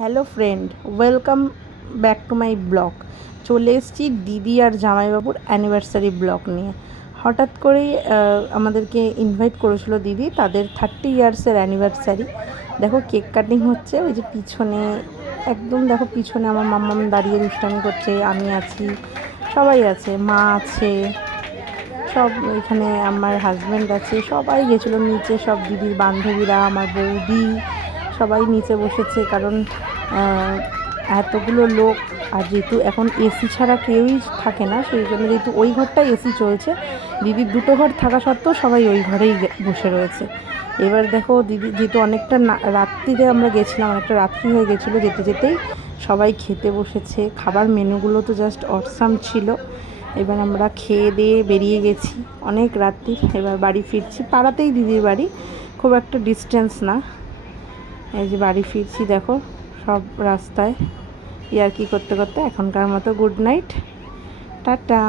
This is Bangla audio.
Hello friend, welcome back to my blog. চলে এসেছি দিদি আর জামাইবাবুর অ্যানিভার্সারি ব্লগ নিয়ে। হঠাৎ করেই আমাদেরকে ইনভাইট করেছিল দিদি, তাদের 30 ইয়ার্সের অ্যানিভার্সারি। দেখো কেক কাটিং হচ্ছে, ওই যে পিছনে একদম দেখো, পিছনে আমার মাম্মাম দাঁড়িয়ে দুষ্টামি করছে, আমি আছি, সবাই আছে, মা আছে, সব এখানে আমার হাজব্যান্ড আছে, সবাই গেছিলো নিচে, সব দিদির বান্ধবীরা, আমার বৌদি, সবাই নিচে বসেছে। কারণ এতগুলো লোক, আর যেহেতু এখন এসি ছাড়া কেউই থাকে না, সেই জন্য যেহেতু ওই ঘরটাই এসি চলছে, দিদির দুটো ঘর থাকা সত্ত্বেও সবাই ওই ঘরেই বসে রয়েছে। এবার দেখো দিদি যেহেতু অনেকটা রাত্রিতে আমরা গেছিলাম, অনেকটা রাত্রি হয়ে গেছিলো, যেতে যেতেই সবাই খেতে বসেছে। খাবার মেনুগুলো তো জাস্ট অসাম ছিল। এবার আমরা খেয়ে দিয়ে বেরিয়ে গেছি, অনেক রাত্রি। এবার বাড়ি ফিরছি, পাড়াতেই দিদির বাড়ি, খুব একটা ডিস্টেন্স না। এই যে বাড়ি ফিরছি, দেখো সব রাস্তায় ইয়ার্কি করতে করতে। এখনকার মতো গুড নাইট, টাটা।